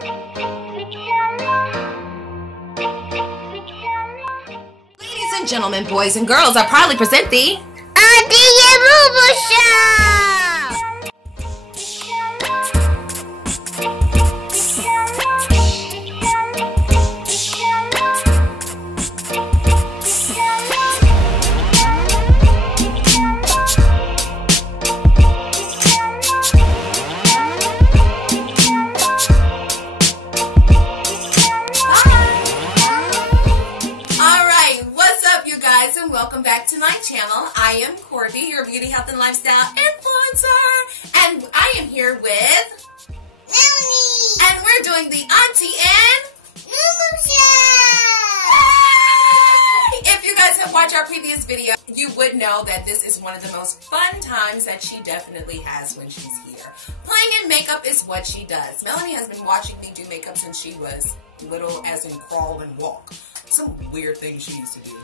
Ladies and gentlemen, boys and girls, I proudly present the Auntie MooMoo Show! Welcome back to my channel. I am Corby, your beauty, health, and lifestyle influencer. And I am here with Melanie. And we're doing the Auntie and MooMoo Show. If you guys have watched our previous video, you would know that this is one of the most fun times that she definitely has when she's here. Playing in makeup is what she does. Melanie has been watching me do makeup since she was little, as in crawl and walk. Some weird things she used to do.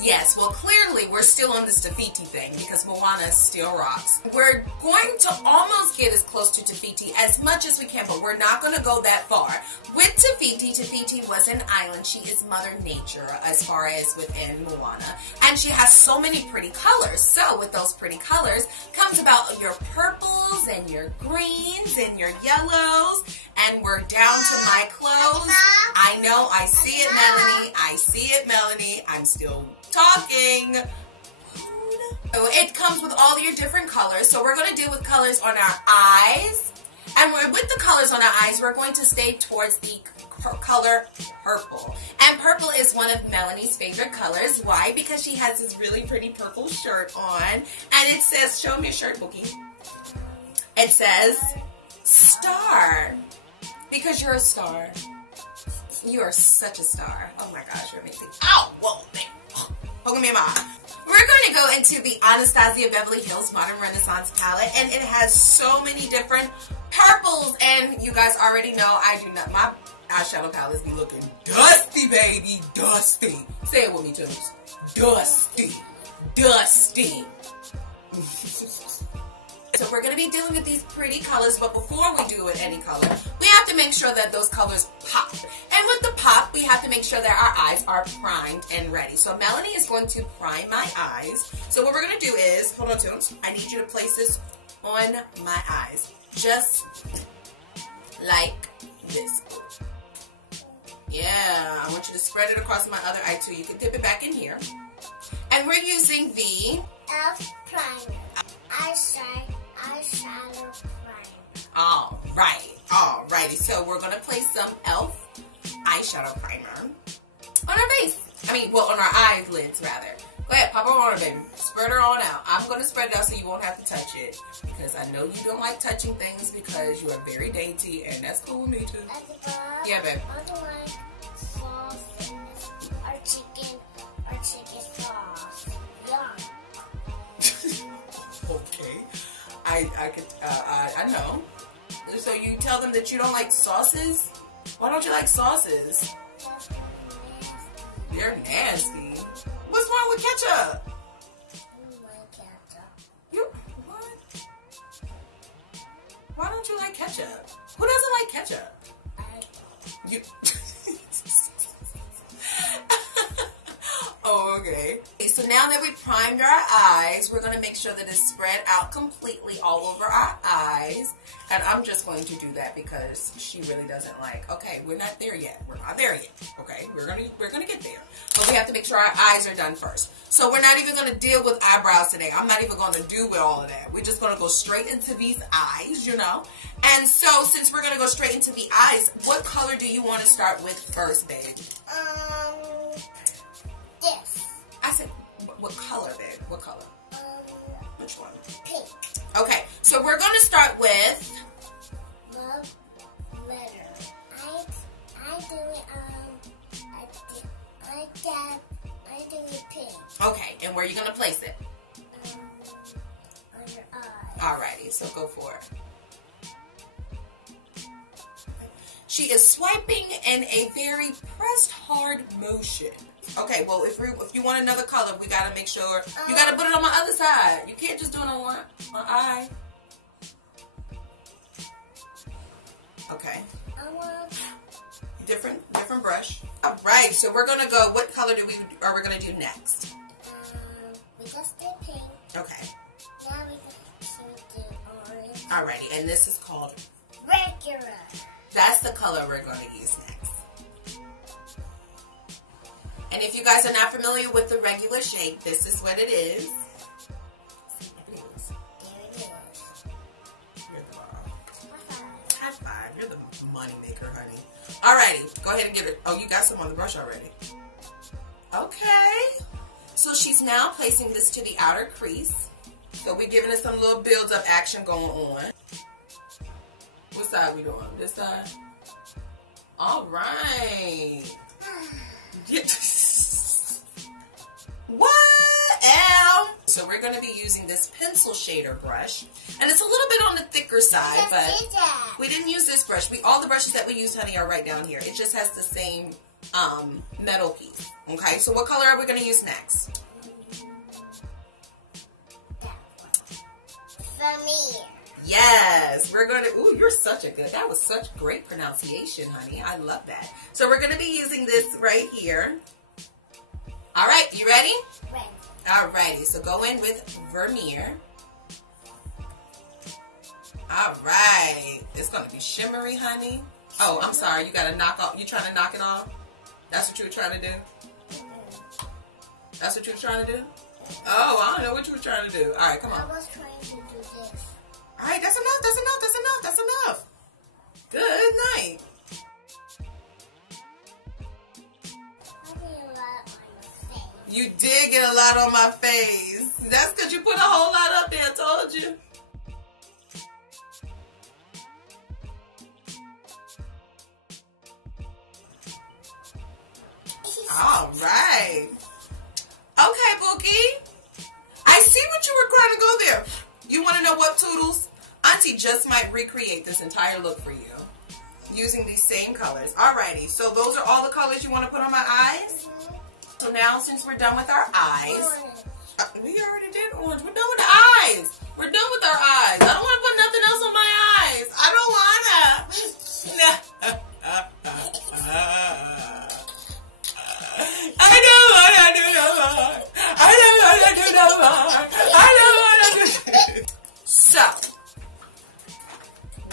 Yes, well clearly we're still on this Tafiti thing because Moana still rocks. We're going to almost get as close to Tafiti as much as we can, but we're not going to go that far. With Tafiti, Tafiti was an island. She is Mother Nature as far as within Moana. And she has so many pretty colors. So with those pretty colors comes about your purples and your greens and your yellows. And we're down to my clothes. I know, I see it, Melanie. I see it, Melanie. I'm still talking. So it comes with all your different colors. So we're going to deal with colors on our eyes. And with the colors on our eyes, we're going to stay towards the color purple. And purple is one of Melanie's favorite colors. Why? Because she has this really pretty purple shirt on. And it says, show me your shirt, Bookie. It says, star. Because you're a star. You are such a star. Oh my gosh, you're amazing. Ow! Whoa! Poking me in my eye. We're going to go into the Anastasia Beverly Hills Modern Renaissance palette, and it has so many different purples. And you guys already know I do not. My eyeshadow palettes be looking dusty, baby, dusty. Say it with me, too. Dusty, dusty. So we're going to be dealing with these pretty colors, but before we do with any color, we have to make sure that those colors pop. And with the pop, we have to make sure that our eyes are primed and ready. So Melanie is going to prime my eyes. So what we're going to do is, hold on, Tunes, I need you to place this on my eyes. Just like this. Yeah, I want you to spread it across my other eye too. You can dip it back in here. And we're using the e.l.f. primer. Eyeshadow primer. Alrighty. So we're gonna place some e.l.f. eyeshadow primer on our face. On our eyelids rather. Go ahead, pop her on her, baby. Spread her on out. I'm gonna spread it out so you won't have to touch it because I know you don't like touching things because you are very dainty, and that's cool with me too. Yeah, babe. I don't like sauce or chicken sauce. Yum. Okay. I know. So you tell them that you don't like sauces? Why don't you like sauces? They're nasty. What's wrong with ketchup? I don't like ketchup. You what? Why don't you like ketchup? Who doesn't like ketchup? You. Oh, okay. So now that we primed our eyes, we're going to make sure that it's spread out completely all over our eyes. And I'm just going to do that because she really doesn't like, okay, we're not there yet. We're not there yet. Okay, we're gonna get there. But we have to make sure our eyes are done first. So we're not even going to deal with eyebrows today. I'm not even going to do with all of that. We're just going to go straight into these eyes, you know. And so since we're going to go straight into the eyes, what color do you want to start with first, babe? This. I said, what color, babe? What color? Which one? Pink. Okay, so we're going to start with Love letter. I do it pink. Okay, and where are you going to place it? On your eye. Alrighty, so go for it. She is swiping in a very pressed hard motion. Okay, well, if you want another color, we gotta make sure you gotta put it on my other side. You can't just do it on one eye. Okay. I want Different brush. All right. So we're gonna go. What color are we gonna do next? we just did pink. Okay. Now we should do orange. Alrighty. And this is called. Regular. That's the color we're going to use next. And if you guys are not familiar with the regular shade, this is what it is. There it is. You're the high five. You're the money maker, honey. Alrighty, go ahead and get it. Oh, you got some on the brush already. Okay. So she's now placing this to the outer crease. So we're giving it some little build-up action going on. What side we doing? This side? All right. What? So we're going to be using this pencil shader brush. And it's a little bit on the thicker side, but we didn't use this brush. All the brushes that we use, honey, are right down here. It just has the same metal piece. Okay, so what color are we going to use next? Vermeer. Yes, we're going to, ooh, you're such a good, that was such great pronunciation, honey. I love that. So we're going to be using this right here. All right, you ready? Ready. All righty, so go in with Vermeer. All right, it's going to be shimmery, honey. Oh, I'm sorry, you got to knock off, you trying to knock it off? That's what you were trying to do? That's what you were trying to do? Oh, I don't know what you were trying to do. All right, come on. I was trying to do this. All right, that's enough, that's enough, that's enough, that's enough. Good night. I did a lot on your face. You did get a lot on my face. That's because you put a whole lot up there, I told you. All right. Okay, Bookie. I see what you were trying to go there. You want to know what, Toodles? Auntie just might recreate this entire look for you using these same colors. Alrighty, so those are all the colors you want to put on my eyes? So now, since we're done with our eyes, we already did orange. We're done with the eyes. We're done with our eyes. I don't want to put nothing else on my eyes. I don't want to. I don't want to do no more. I don't want to do no more. I don't want to do. So,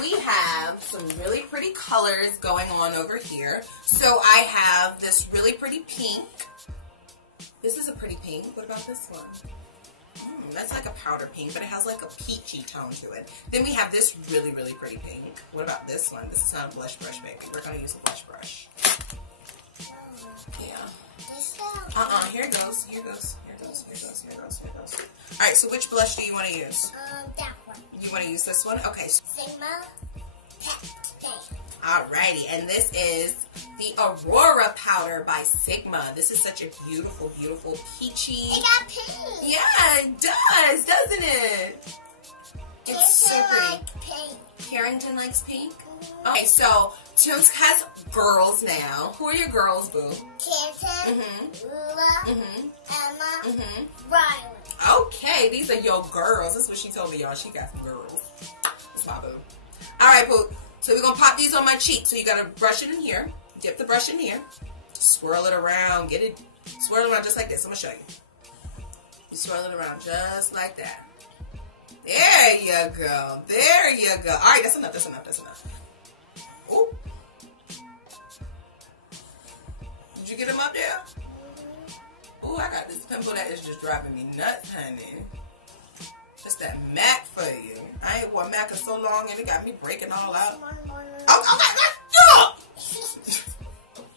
we have some really pretty colors going on over here. So I have this really pretty pink. This is a pretty pink. What about this one? That's like a powder pink, but it has like a peachy tone to it. Then we have this really, really pretty pink. What about this one? This is not a blush brush, baby. We're going to use a blush brush. Yeah. Here it goes. Here it goes. Here it goes. Here it goes. Here it goes. Here it goes. All right, so which blush do you want to use? That one. You want to use this one? Okay. Sigma Pet Day. Alrighty, and this is the Aurora powder by Sigma. This is such a beautiful, beautiful peachy. It got pink. Yeah, it does, doesn't it? It's so pretty. Like pink. Carrington likes pink. Okay, so Toons has girls now. Who are your girls, boo? Carrington, Lula, Emma, Riley. Okay, these are your girls. That's what she told me, y'all. She got some girls. That's my boo. All right, boo. So we're going to pop these on my cheek. So you got to brush it in here. Dip the brush in here. Swirl it around. Get it. Swirl it around just like this. I'm going to show you. You swirl it around just like that. There you go. There you go. All right, that's enough. That's enough. That's enough. Oh. Did you get them up there? Oh, I got this pimple that is just driving me nuts, honey. That's that MAC for you. I ain't worn MAC in so long and it got me breaking all out. Oh, okay.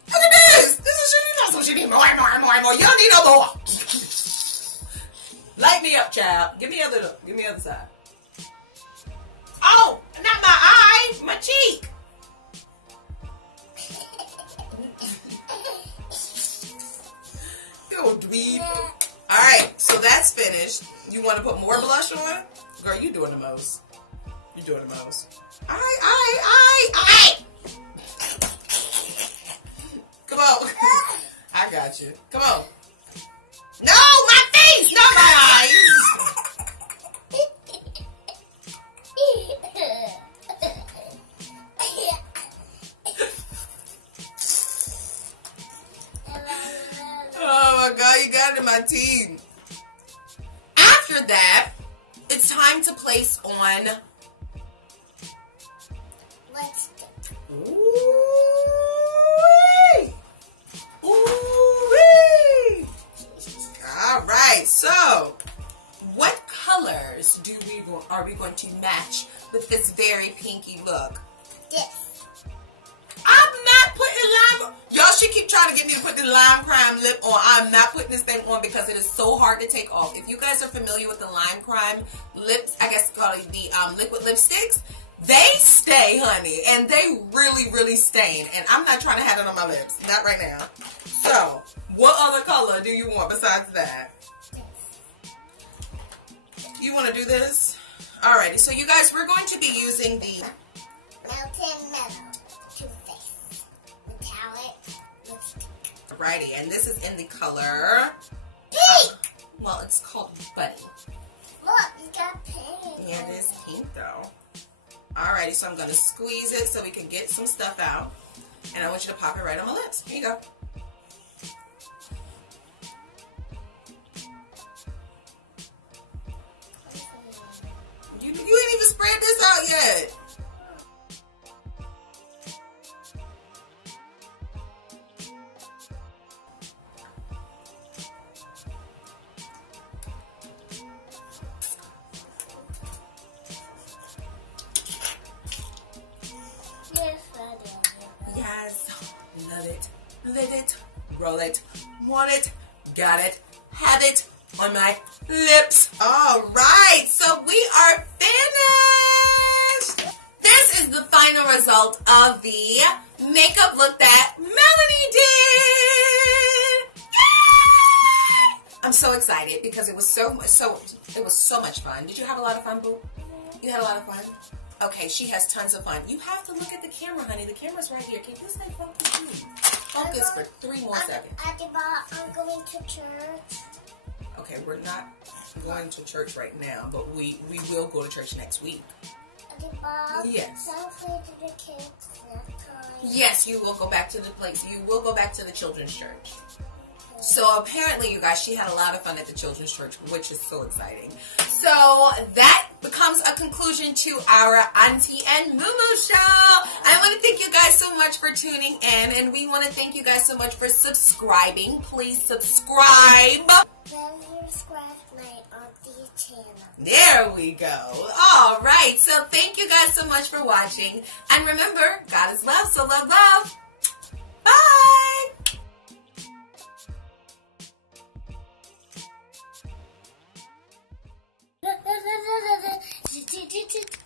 Look at this. This is shit. That's what you need. More. You don't need no more. Light me up, child. Give me the other side. Oh, not my eye. My cheek. You old dweeb. Alright, so that's finished. You want to put more blush on? Girl, you doing the most. You doing the most. Alright. Come on. I got you. Come on. No, my face, not my eyes. got it in my teeth. After that, it's time to place on lipstick. Ooh-wee. Ooh-wee. All right, so what colors are we going to match with this very pinky look? This. I'm not putting lime. Y'all should keep trying to get me to put the lime crime lip on. I'm not putting this thing on because it is so hard to take off. If you guys are familiar with the lime crime lips, I guess called the liquid lipsticks, they stay, honey, and they really, really stain. And I'm not trying to have it on my lips, not right now. So, what other color do you want besides that? You want to do this? Alrighty, so you guys, we're going to be using the Melted Meadow Toothpaste Metallic Lipstick. Alrighty, and this is in the color Pink! Well, it's called Buddy. Look, you got pink. Yeah, it is pink though. Alrighty, so I'm going to squeeze it so we can get some stuff out. And I want you to pop it right on my lips. Here you go. You ain't even spread this out yet. Yes, love it, live it, roll it, want it, got it, have it on my lips. All right, so we are finished. This is the final result of the makeup look that Melanie did. Yay! I'm so excited because it was so much fun. Did you have a lot of fun, boo? You had a lot of fun? Okay, she has tons of fun. You have to look at the camera, honey. The camera's right here. Can you stay focused, please? Focus for 3 more seconds. I'm going to church. Okay, we're not going to church right now, but we will go to church next week. Yes. I'll play to the kids next time. Yes, you will go back to the place. You will go back to the children's church. So apparently, you guys, she had a lot of fun at the children's church, which is so exciting. So that becomes a conclusion to our Auntie and MooMoo show. I want to thank you guys so much for tuning in, and we want to thank you guys so much for subscribing. Please subscribe. Subscribe to my Auntie channel. There we go. All right. So thank you guys so much for watching. And remember, God is love, so love, love. Bye.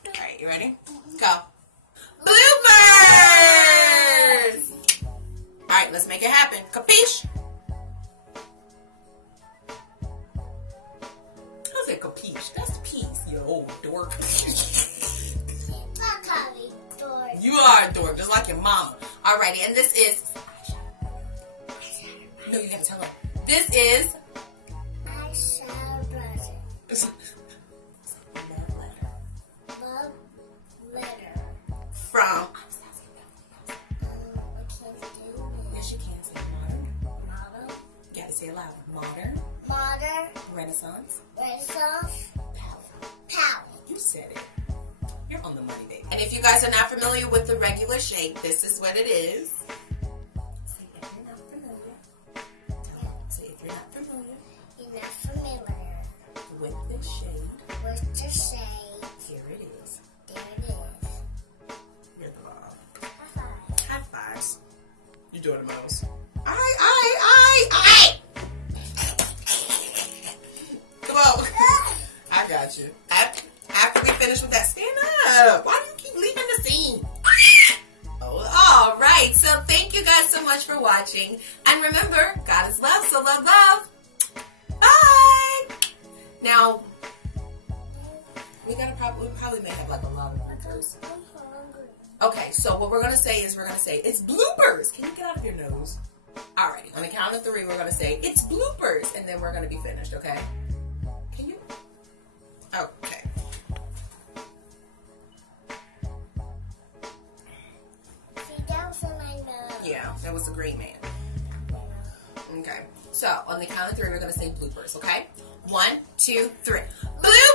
All right, you ready? Go. Bloopers! All right, let's make it happen. Capiche? How's it capiche? That's peace, you old dork. You are a dork, just like your mama. Alrighty, and this is... No, you gotta tell her. This is... Eyeshadow brush. Love letter. From... Yes, you can say modern. Model. You gotta say it loud. Modern. Modern. Renaissance. Renaissance. Palette. You said it. You're on the money, baby. And if you guys are not familiar with the regular shade, this is what it is. Say if you're not familiar. Say if you're not familiar. You're not familiar. With this shade. With the shade. Here it is. There it is. You're the bomb. High five. High fives. You're doing the most. Aye. Come on. I got you. After we finish with that, stand up. Why do you keep leaving the scene? Oh, all right. So thank you guys so much for watching. And remember, God is love, so love, love. Bye. Now, we probably may have like a lot of bloopers. I'm hungry. Okay, so what we're going to say is it's bloopers. Can you get out of your nose? Alrighty, on the count of 3, we're going to say it's bloopers, and then we're going to be finished, okay? Can you? Okay. See, that was in my nose. Yeah, that was a great man. Okay, So, on the count of 3, we're going to say bloopers, okay? 1, 2, 3. Bloopers!